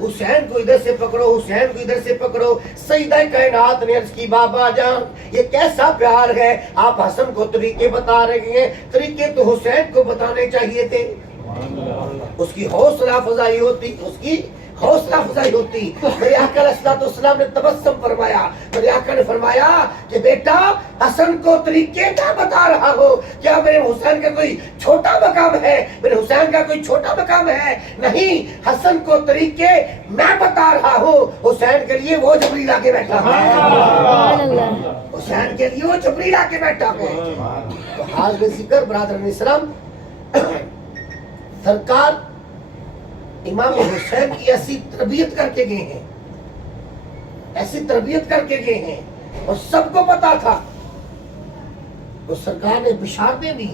हुसैन को इधर से पकड़ो, हुसैन को इधर से पकड़ो। सईदा कायनात ने अर्ज की बाबा जान ये कैसा प्यार है, आप हसन को तरीके बता रहे हैं, तरीके तो हुसैन को बताने चाहिए थे। उसकी हौसला अफजाई होती, उसकी हौसला अफजाई होती। मेरे आका अलैहिस्सलाम ने तबस्सुम फरमाया, मेरे आका ने फरमाया कि बेटा हसन को तरीके क्या बता रहा हो, क्या मेरे हुसैन का कोई छोटा मकाम है, मेरे हुसैन का कोई छोटा मकाम है? नहीं, हसन को तरीके मैं बता रहा हूँ। हुसैन के लिए वो जबरील आके बैठा है, हुसैन के लिए वो जबरील आके बैठा है। तो हाल में जिक्र बरादर इस्लाम सरकार इमाम हुसैन की ऐसी तरबियत करके गए हैं, ऐसी तरबियत करके गए हैं और सबको पता था। तो सरकार ने बिशारतें दी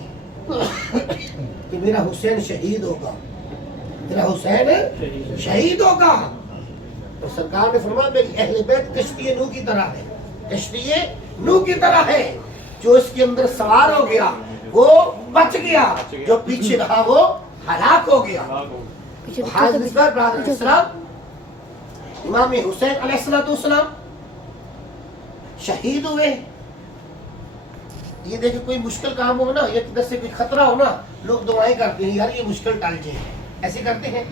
कि मेरा हुसैन शहीद होगा, मेरा हुसैन शहीद होगा। तो सरकार ने फरमाया मेरी अहले बैत कश्ती नूह की तरह है, कश्ती नूह की तरह है। जो इसके अंदर सवार हो गया वो बच गया, जो पीछे रहा वो हलाक हो गया। इमाम हुसैन अलैहिस्सलाम शहीद हुए। ये देखिए कोई मुश्किल काम हो ना या किधर से कोई खतरा हो ना, लोग दुआएं करते हैं यार ये मुश्किल टल जाए, ऐसे करते हैं।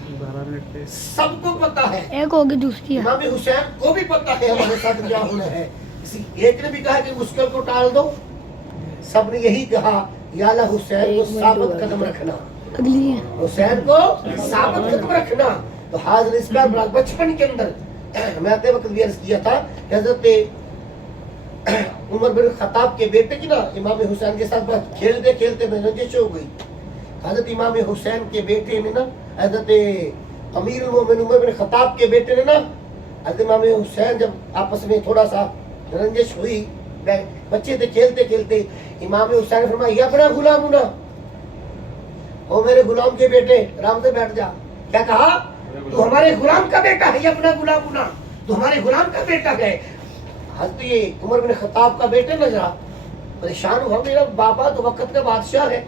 सबको पता है, एक होगी दूसरी है। इमाम हुसैन को भी पता है हमारे साथ क्या होना है। किसी एक ने भी कहा कि मुश्किल को टाल दो, सबने यही कहा या अल्लाह हुसैन को साबित कदम रखना, अगली है हुसैन को साबित कदम रखना। तो हाजिर इसका बचपन के अंदर मैं आते वक्त भी अर्ज किया था, हजरत उमर बिन खत्ताब के बेटे की ना इमाम हुसैन के साथ खेलते खेलते में रंजिश हो गई। हजरत इमाम हुसैन के बेटे ने ना हजरत अमीर उमर बिन खत्ताब के बेटे ने ना हजरत इमाम हुसैन जब आपस में थोड़ा सा रंजिश हुई, बच्चे थे खेलते खेलते, इमाम हुसैन ने फरमाया या बड़ा गुलाम ना, ओ मेरे गुलाम के बेटे आराम से बैठ जा। क्या कहा? तू हमारे गुलाम का बेटा है, या अपना गुलाम ना, तू हमारे गुलाम का बेटा है। हजरत ये उमर बिन खत्ताब का बेटे नजरा परेशान हुआ, मेरा बाबा तो वक्त का बादशाह है,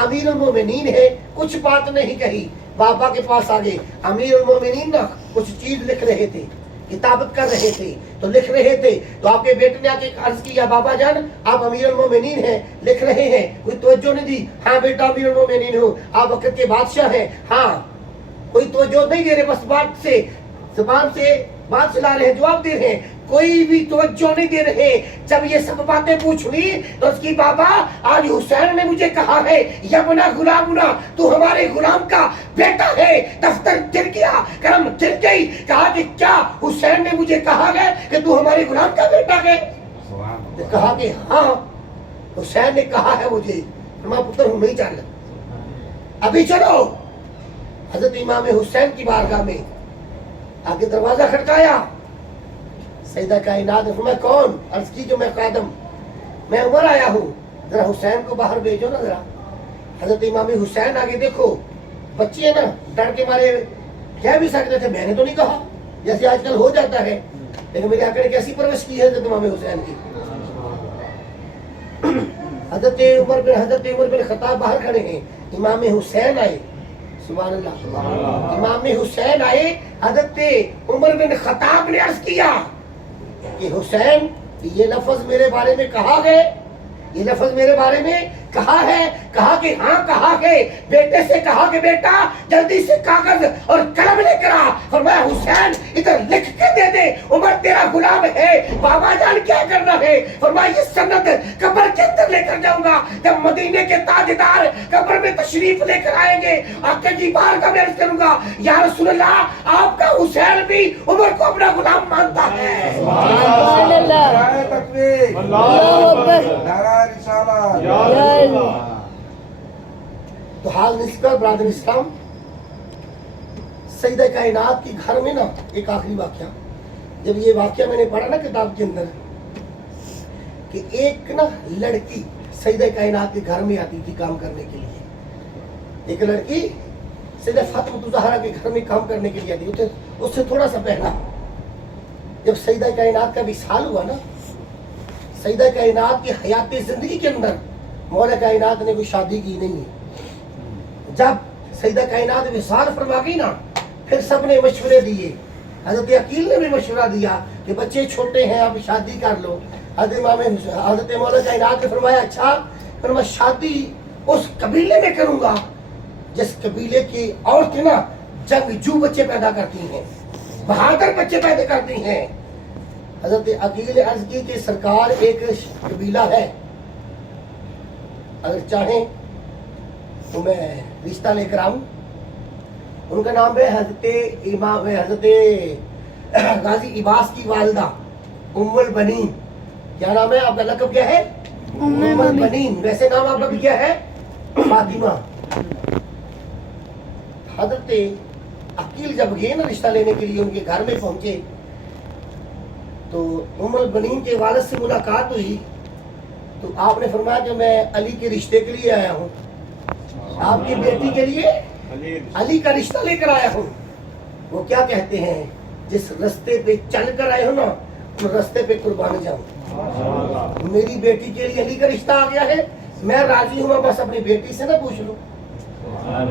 अमीर उल मोमिनीन है, कुछ बात नहीं कही, बाबा के पास आ गए। अमीर उल मोमिनीन ना कुछ चीज लिख रहे थे, किताबत कर रहे थे, तो लिख रहे थे तो आपके बेटे ने आके अर्ज किया बाबा जान आप अमीर उल मोमिनीन हैं, लिख रहे हैं, कोई तवज्जो नहीं दी। हाँ बेटा अमीर उल मोमिनीन हूँ, आप वक्त के बादशाह हैं। हाँ, कोई तवज्जो नहीं दे रहे, बस बात से जुबान से बात चला रहे हैं, जवाब दे रहे हैं, कोई भी तवज्जो नहीं दे रहे। जब ये सब बातें पूछ ली तो उसकी बाबा आज हुसैन ने मुझे कहा है या बना गुलामुना, तू हमारे गुलाम का बेटा है। दफ्तर गिर गया, करम गिर गई। कहा कि क्या हुसैन ने मुझे कहा है कि तू हमारे गुलाम का बेटा है? कहा कि हाँ हुसैन ने कहा है मुझे। मैं पुत्र हूं, नहीं चल अभी चलो। हजरत इमाम हुसैन की बारगाह में आगे दरवाजा खटकाया, सईदा कायनात ने फरमाया कौन? अर्ज की जो मैं कादम, मैं उमर आया हूँ, जरा हुसैन को बाहर भेजो ना जरा। हजरत इमाम हुसैन आगे देखो, बच्चे है ना डर के मारे कह भी सकते थे मैंने तो नहीं कहा, जैसे आजकल हो जाता है, लेकिन मेरे आका ने कैसी परवरिश की है हजरत इमाम हुसैन की। हजरत उमर बिन खत्ताब बाहर खड़े हैं, इमाम हुसैन आए, सुभान अल्लाह, इमाम हुसैन आए। हजरत उमर बिन खत्ताब ने अर्ज किया कि हुसैन ये लफ्ज मेरे बारे में कहा है, ये लफ्ज मेरे बारे में कहा है? कहा कि हाँ कहा है। बेटे से कहा कि बेटा जल्दी से कागज और कलम लेकर आ। फरमाया हुसैन इधर लिख के दे दे, उमर तेरा गुलाम है। बाबा जान क्या करना है? फरमाया ये सनद कब्र के अंदर लेकर जाऊंगा, जब मदीने के ताजदार कब्र में तशरीफ लेकर आएंगे आका की बारगाह में अर्ज करूंगा या रसूल अल्लाह आपका हुसैन भी उमर को अपना गुलाम मानता है। सुभान अल्लाह, नारे तकबीर, अल्लाहू अकबर, नारे रिसालत। तो हाल निस्कर ब्रादर इस्लाम सईदा कायनात की घर में ना एक आखिरी वाक्या, जब ये वाक्या मैंने पढ़ा ना किताब के अंदर कि एक ना लड़की सईदा कायनात के घर में आती थी काम करने के लिए। एक लड़की सईदा फातिमा ज़हरा के घर में काम करने के लिए आती थी। उससे थोड़ा सा पहला जब सईदा कायनात का विसाल हुआ ना, सईदा कायनात की हयाती जिंदगी के अंदर मौला कायनात ने कोई शादी की नहीं है। जब सईदा कायनात विसाल फरमा गई ना, फिर सबने मशवरे दिए, हजरत अकील ने भी मशवरा दिया कि बच्चे छोटे हैं, आप शादी कर लो। हजरत मौला कायनात ने फरमाया अच्छा, फिर मैं शादी उस कबीले में करूंगा जिस कबीले की औरतें ना जंगजू बच्चे पैदा करती हैं, बहादुर बच्चे पैदा करती हैं। हजरत अकील ने अर्ज की कि सरकार एक कबीला है, अगर चाहें तो मैं रिश्ता लेकर आऊं। उनका नाम है हजरत गाजी इबास की वालदा उम्मुल बनीन। क्या नाम है आपका? लक़ब क्या है? उम्मुल बनीन। वैसे नाम आपका भी क्या है? फातिमा। हजरत अकील जब गए ना रिश्ता लेने के लिए, उनके घर में पहुंचे तो उम्मुल बनीन के वालिद से मुलाकात हुई तो आपने फरमाया कि मैं अली के रिश्ते के लिए आया हूँ, आपकी बेटी के लिए अली का रिश्ता लेकर आया हूँ। वो क्या कहते हैं, जिस रास्ते पे चल कर आए हो ना उस रास्ते पे कुर्बान जाऊं। मेरी बेटी के लिए अली का रिश्ता आ गया है, मैं राजी हूँ, बस अपनी बेटी से ना पूछ लूं,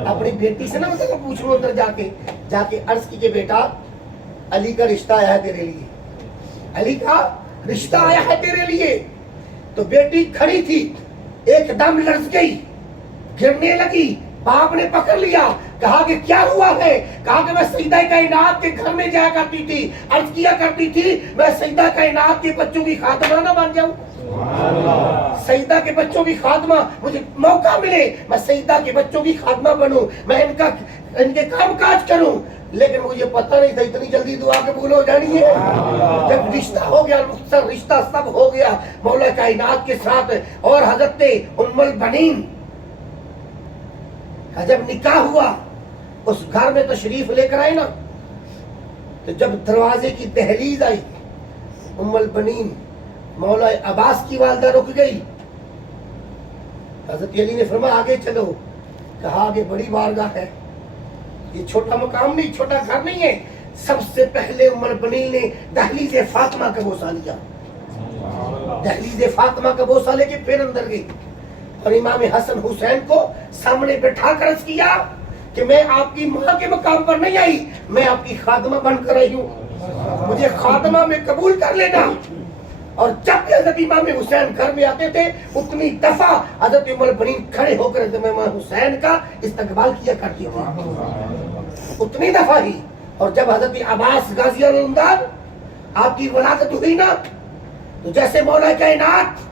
अपनी बेटी से ना मतलब पूछ लूं, अंदर जाके अर्ज की के बेटा अली का रिश्ता आया है तेरे लिए, अली का रिश्ता आया है तेरे लिए। तो बेटी खड़ी थी, एकदम लर्ज गई, गिरने लगी। बाप ने पकड़ लिया, कहा कि क्या हुआ है? कहा कि मैं सईदा कायनात के घर में जाया करती थी, अर्ज किया करती थी मैं सईदा कायनात के बच्चों की खातिमा ना बन जाऊं, सईदा के बच्चों की खातिमा, मुझे मौका मिले मैं सईदा के बच्चों की खातिमा बनूं, मैं इनके काम काज करूं। लेकिन मुझे पता नहीं था इतनी जल्दी दुआ कबूल हो जानी है। जब रिश्ता हो गया, मुख्तसर रिश्ता सब हो गया मौला कायनात के साथ, और हजरत उम्मुल बनीन का जब निकाह हुआ उस घर में तशरीफ लेकर आए ना, तो जब दरवाजे की दहलीज आई उम्मुल बनीन मौला अब्बास की वालदा रुक गई। हजरत अली ने फरमाया आगे चलो, कहा आगे बड़ी बारगाह है, ये छोटा मकाम नहीं, छोटा घर नहीं है। सबसे पहले उम्मुल बनीन ने दहलीज फातिमा का बोसा लिया, दहलीज फातिमा का बोसा लेके फिर अंदर गई और इमाम हसन हुसैन को सामने बैठा कर अर्ज किया कि मैं आपकी माँ के मकाम पर नहीं आई, मैं आपकी खादमा बनकर आई हूँ, मुझे खादमा में कबूल कर लेना। और जब भी हजरत इमाम हुसैन घर में आते थे उतनी दफा हजरत उम्मुल बनीन खड़े होकर इमाम हुसैन का इस्तकबाल किया करती थी, उतनी दफा ही। और जब हजरत अब्बास गाजी अलमदार आपकी वलादत हुई ना, तो जैसे मौला कायनात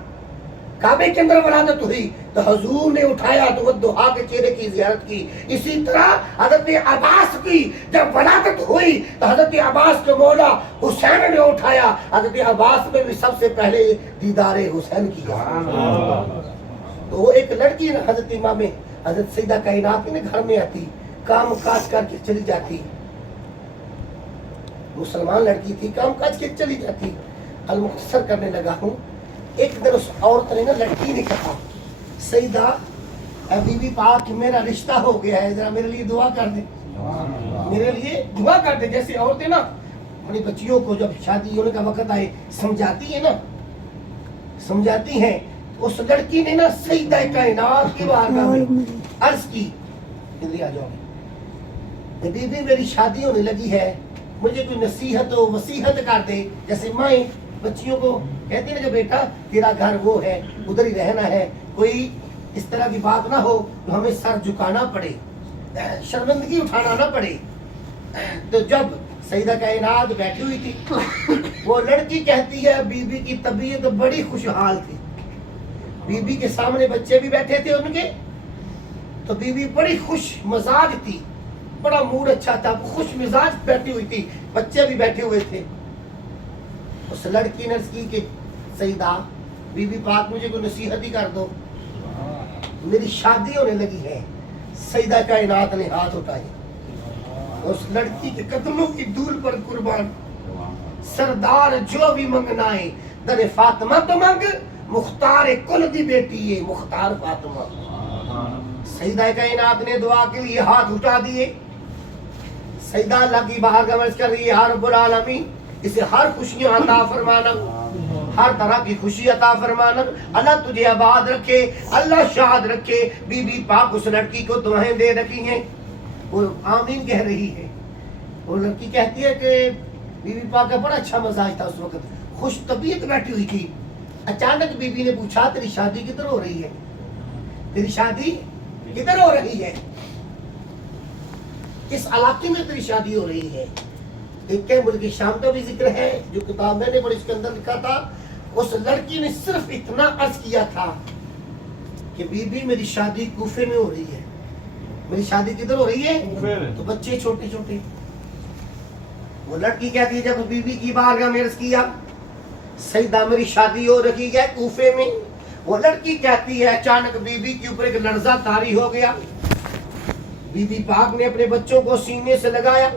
काबे के अंदर वलादत हुई तो हुजूर ने उठाया तो दुहा के चेहरे की जियारत की। इसी तरह हजरत अब्बास की जब वलादत हुई तो हजरत अब्बास को मौला हुसैन ने उठाया, हजरत अब्बास में भी सबसे पहले दीदारे हुसैन किया। तो वो एक लड़की ना हजरत इमाम हजरत सईदा कायनात के घर में आती, काम काज करके चली जाती, मुसलमान लड़की थी, काम काज के चली जाती। अल मुख्तसर करने लगा हूँ। एक दिन उस औरत ने ना, लड़की ने कहा सईदा बीबी पाक मेरा रिश्ता हो गया है, जरा मेरे लिए दुआ कर दे, मेरे लिए दुआ कर दे। जैसे औरतें ना अपनी बच्चियों को जब शादी होने का वक्त आए समझाती है ना, समझाती हैं। उस लड़की ने ना सईदा कायनात की बारगाह में अर्ज की, जल्दी आ जाओ बीबी मेरी शादी होने लगी है, मुझे कोई नसीहत हो वसीहत कर दे। जैसे माएँ बच्चियों को कहती है ना कि बेटा तेरा घर वो है, उधर ही रहना है, कोई इस तरह की बात ना हो तो हमें सर झुकाना पड़े, शर्मिंदगी उठाना ना पड़े। तो जब सईदा कायनात बैठी हुई थी वो लड़की कहती है बीबी की तबीयत बड़ी खुशहाल थी, बीबी के सामने बच्चे भी बैठे थे उनके, तो बीबी बड़ी खुश मजाज थी, बड़ा मूड अच्छा था, खुश मिजाज बैठी हुई थी, बच्चे भी बैठे हुए थे। उस लड़की ने की कि सईदा बीबी पाक मुझे कोई नसीहत ही कर दो, मेरी शादी होने लगी है। सईदा कायनात ने हाथ उठाए, उस लड़की के कदमों की धूल पर कुर्बान, सरदार जो भी मंगनाए दरे फातिमा तो मंग, मुख्तार कुल दी बेटी है मुख्तार फातिमा। सईदा कायनात ने दुआ के लिए हाथ उठा दिए। सईदा अल्लाह की बारगाह में अर्ज कर रही है, या रब्बुल आलमीन इसे हर खुशियां अता फरमाना, हर तरह की खुशी अता फरमाना, अल्लाह तुझे आबाद रखे, अल्लाह शाद रखे। बीबी पाक उस लड़की को दुआएं दे रखी हैं, वो आमीन कह रही है। وہ لڑکی کہتی ہے کہ بی بی پاک کا بڑا اچھا مزاج تھا اس وقت، خوش طبیعت بیٹھی ہوئی تھی. اچانک بی بی نے پوچھا تیری شادی کدھر ہو رہی ہے؟ تیری شادی کدھر ہو رہی ہے؟ کس علاقے میں تیری شادی ہو رہی ہے؟ ایک ملک شام کا بھی ذکر ہے جو کتاب میں نے پڑھی، اس کے اندر لکھا تھا اس لڑکی نے صرف اتنا عرض کیا تھا کہ بی بی میری شادی کوفے میں ہو رہی ہے. میری شادی کدھر ہو رہی ہے؟ تو بچے چھوٹے چھوٹے. وہ لڑکی کہتی ہے جب بی بی کی بارگاہ میں عرض کیا سیدہ میری شادی ہو رہی ہے کوفے میں. وہ لڑکی کہتی ہے اچانک بی بی کے اوپر ایک لرزہ طاری ہو گیا. بی بی پاک نے اپنے بچوں کو سینے سے لگایا،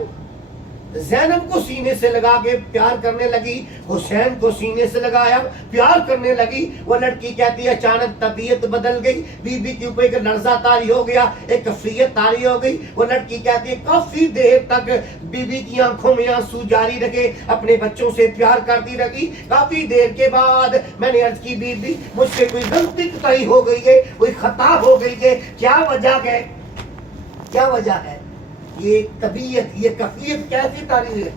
زینب کو سینے سے لگا کے پیار کرنے لگی، حسین کو سینے سے لگایا پیار کرنے لگی. وہ لڑکی کہتی ہے اچانک طبیعت بدل گئی، بی بی کے اوپر ایک لرزہ طاری ہو گیا، ایک کفریت طاری ہو گئی. وہ لڑکی کہتی ہے کافی دیر تک بی بی کی آنکھوں میں آنسو جاری رکھے، اپنے بچوں سے پیار کرتی رہی. کافی دیر کے بعد میں نے عرض کی بی بی مجھ سے کوئی غلطی کوتاہی ہو گئی ہے، کوئی خطا ہو گئی ہے، کیا وجہ ہے؟ کیا وجہ ہے؟ یہ طبیعت، یہ کفیت کیسی تاریخ ہے؟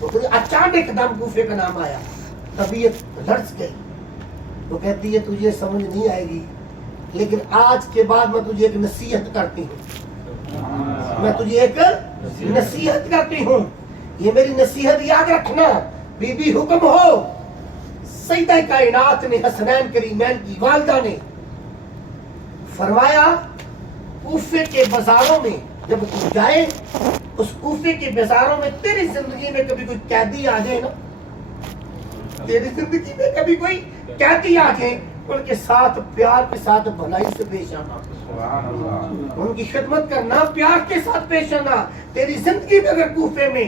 وہ اچانک دم کوفے کا نام آیا، طبیعت لرز گئی. وہ کہتی ہے تجھے سمجھ نہیں آئے گی لیکن آج کے بعد میں تجھے ایک نصیحت کرتی ہوں، میں تجھے ایک نصیحت کرتی ہوں، یہ میری نصیحت یاد رکھنا. بی بی حکم ہو. سیدہ کائنات نے حسنین کریمین کی والدہ نے فرمایا کوفے کے بازاروں میں جب تو جائے، اس کوفے کے بازاروں میں تیری زندگی میں کبھی کوئی قیدی آ جائے نا، تیری زندگی میں کبھی کوئی قیدی آ جائے، ان کے ساتھ پیار کے ساتھ بھلائی سے پیش آنا، ان کی خدمت کرنا، پیار کے ساتھ پیش آنا. تیری زندگی میں اگر کوفے میں